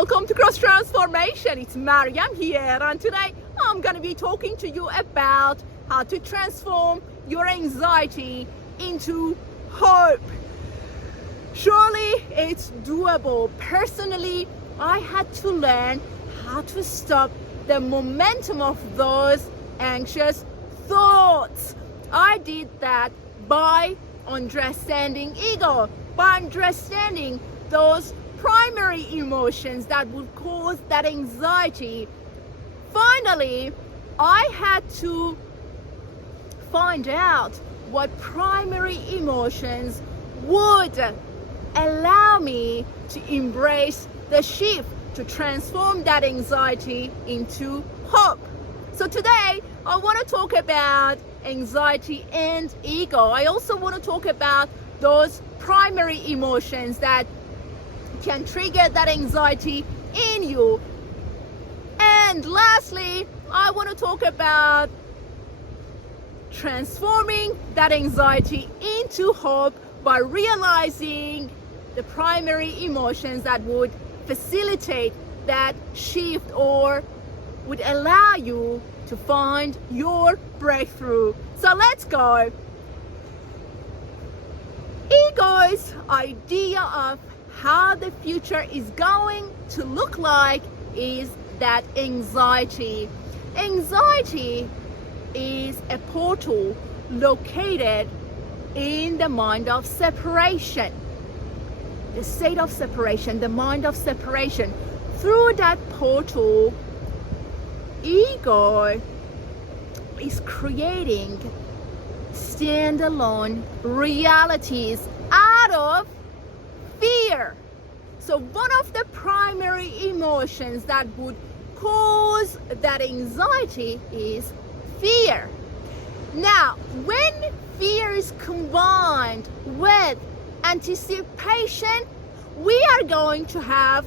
Welcome to Cross Transformation. It's Mariam here, and today I'm going to be talking to you about how to transform your anxiety into hope. Surely it's doable. Personally, I had to learn how to stop the momentum of those anxious thoughts. I did that by understanding ego, by understanding those primary emotions that would cause that anxiety. Finally, I had to find out what primary emotions would allow me to embrace the shift, to transform that anxiety into hope. So today, I want to talk about anxiety and ego. I also want to talk about those primary emotions that can trigger that anxiety in you. And lastly, I want to talk about transforming that anxiety into hope by realizing the primary emotions that would facilitate that shift or would allow you to find your breakthrough. So let's go. Ego's idea of how the future is going to look like is that anxiety. Anxiety is a portal located in the mind of separation, the state of separation, the mind of separation. Through that portal, ego is creating standalone realities out of fear. So one of the primary emotions that would cause that anxiety is fear. Now, when fear is combined with anticipation, we are going to have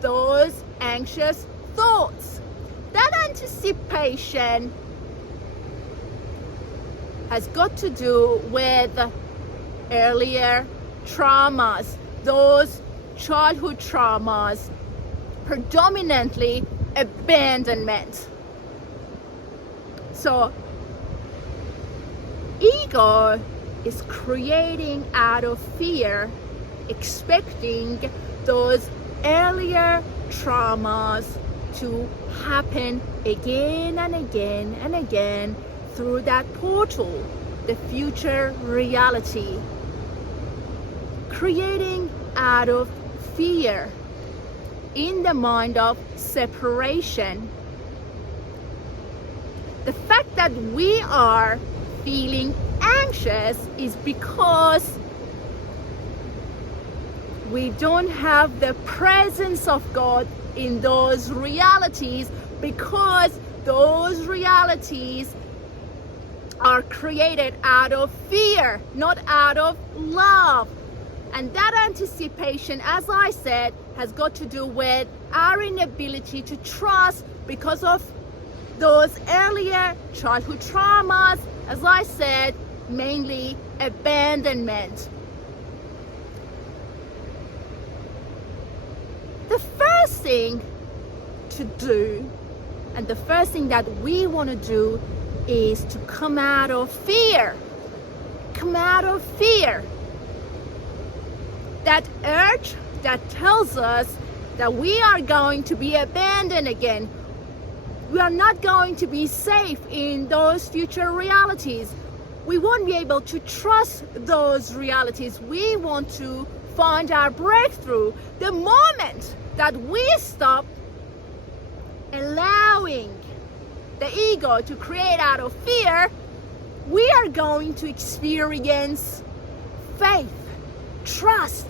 those anxious thoughts. That anticipation has got to do with earlier traumas, those childhood traumas, predominantly abandonment. So ego is creating out of fear, expecting those earlier traumas to happen again and again and again through that portal, the future reality, creating out of fear in the mind of separation. The fact that we are feeling anxious is because we don't have the presence of God in those realities, because those realities are created out of fear, not out of love. And that anticipation, as I said, has got to do with our inability to trust because of those earlier childhood traumas, as I said, mainly abandonment. The first thing to do, and the first thing that we want to do, is to come out of fear. Come out of fear. That urge that tells us that we are going to be abandoned again. We are not going to be safe in those future realities. We won't be able to trust those realities. We want to find our breakthrough. The moment that we stop allowing the ego to create out of fear, we are going to experience faith, trust,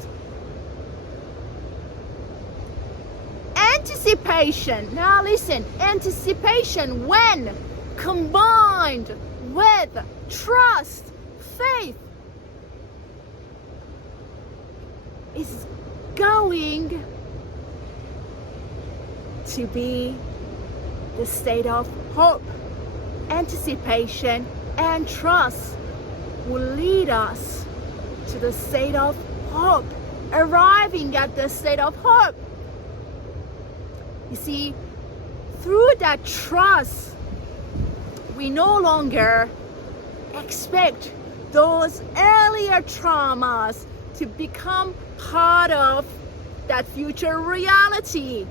anticipation. Now listen, anticipation, when combined with trust, faith, is going to be the state of hope. Anticipation and trust will lead us to the state of hope, arriving at the state of hope. You see, through that trust, we no longer expect those earlier traumas to become part of that future reality.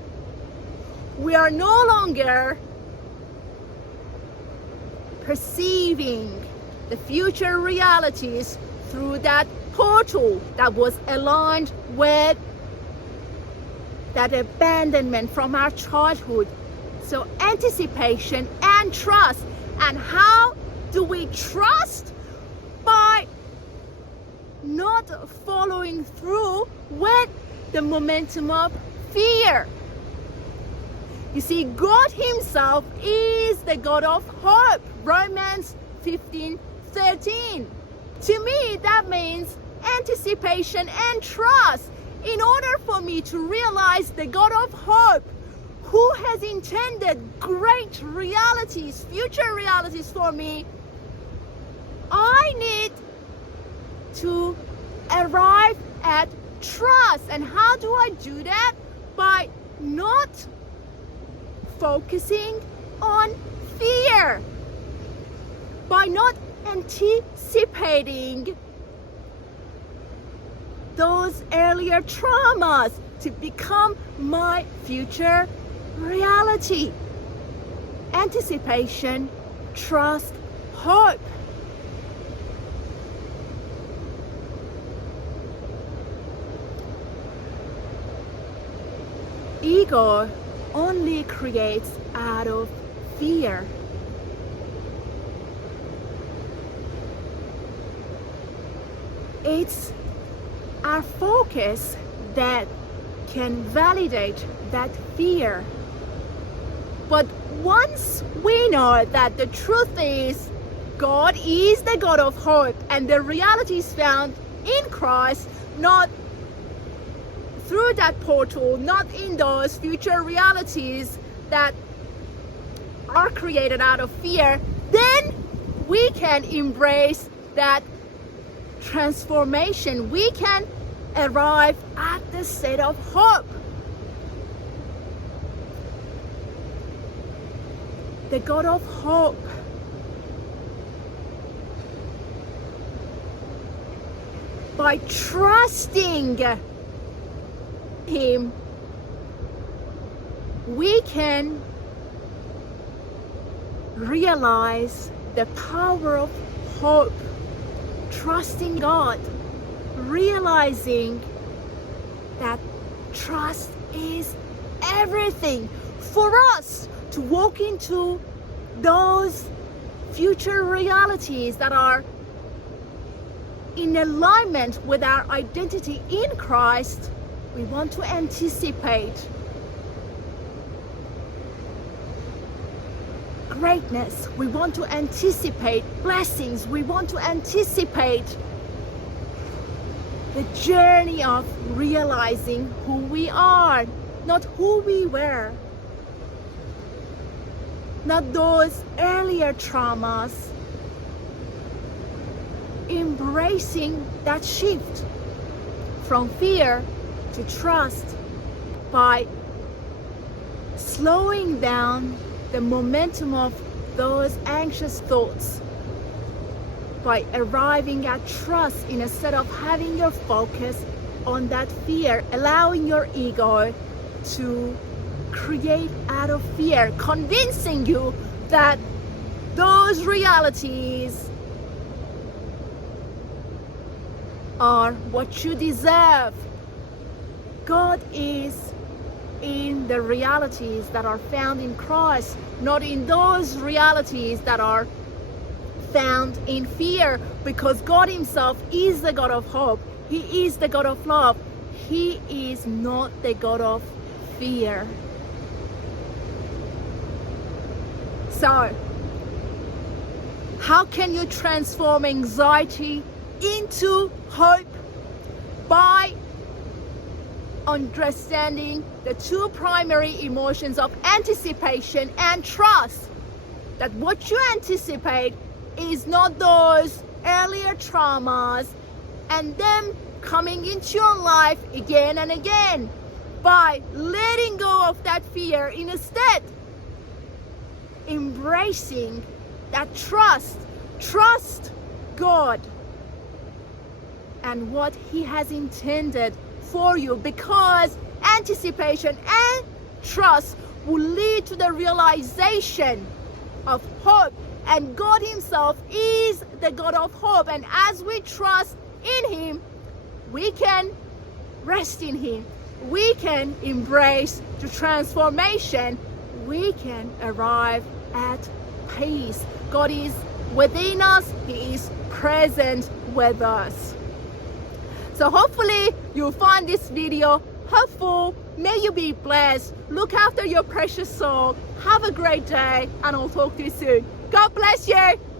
We are no longer perceiving the future realities through that portal that was aligned with that abandonment from our childhood. So anticipation and trust. And how do we trust? By not following through with the momentum of fear. You see, God himself is the God of hope. Romans 15:13. To me, that means anticipation and trust. In order for me to realize the God of hope, who has intended great realities, future realities for me, I need to arrive at trust. And how do I do that? By not focusing on fear, by not anticipating those earlier traumas to become my future reality. Anticipation, trust, hope. Ego only creates out of fear. It's our focus that can validate that fear. But once we know that the truth is God is the God of hope and the reality is found in Christ, not through that portal, not in those future realities that are created out of fear, then we can embrace that transformation. We can arrive at the state of hope. The God of hope by trusting him, we can realize the power of hope. Trusting God, realizing that trust is everything for us to walk into those future realities that are in alignment with our identity in Christ. We want to anticipate greatness. We want to anticipate blessings. We want to anticipate the journey of realizing who we are, not who we were, not those earlier traumas. Embracing that shift from fear to trust by slowing down the momentum of those anxious thoughts, by arriving at trust instead of having your focus on that fear, allowing your ego to create out of fear, convincing you that those realities are what you deserve. God is in the realities that are found in Christ, not in those realities that are found in fear, because God himself is the God of hope. He is the God of love. He is not the God of fear. So, how can you transform anxiety into hope? By understanding the two primary emotions of anticipation and trust. That what you anticipate is not those earlier traumas and them coming into your life again and again. by letting go of that fear, instead embracing that trust God and what He has intended for you, because anticipation and trust will lead to the realization of hope, and God Himself is the God of hope. And as we trust in Him, we can rest in Him, we can embrace the transformation, we can arrive at peace. God is within us, He is present with us. So hopefully you'll find this video helpful. May you be blessed. Look after your precious soul. Have a great day, and I'll talk to you soon. God bless you.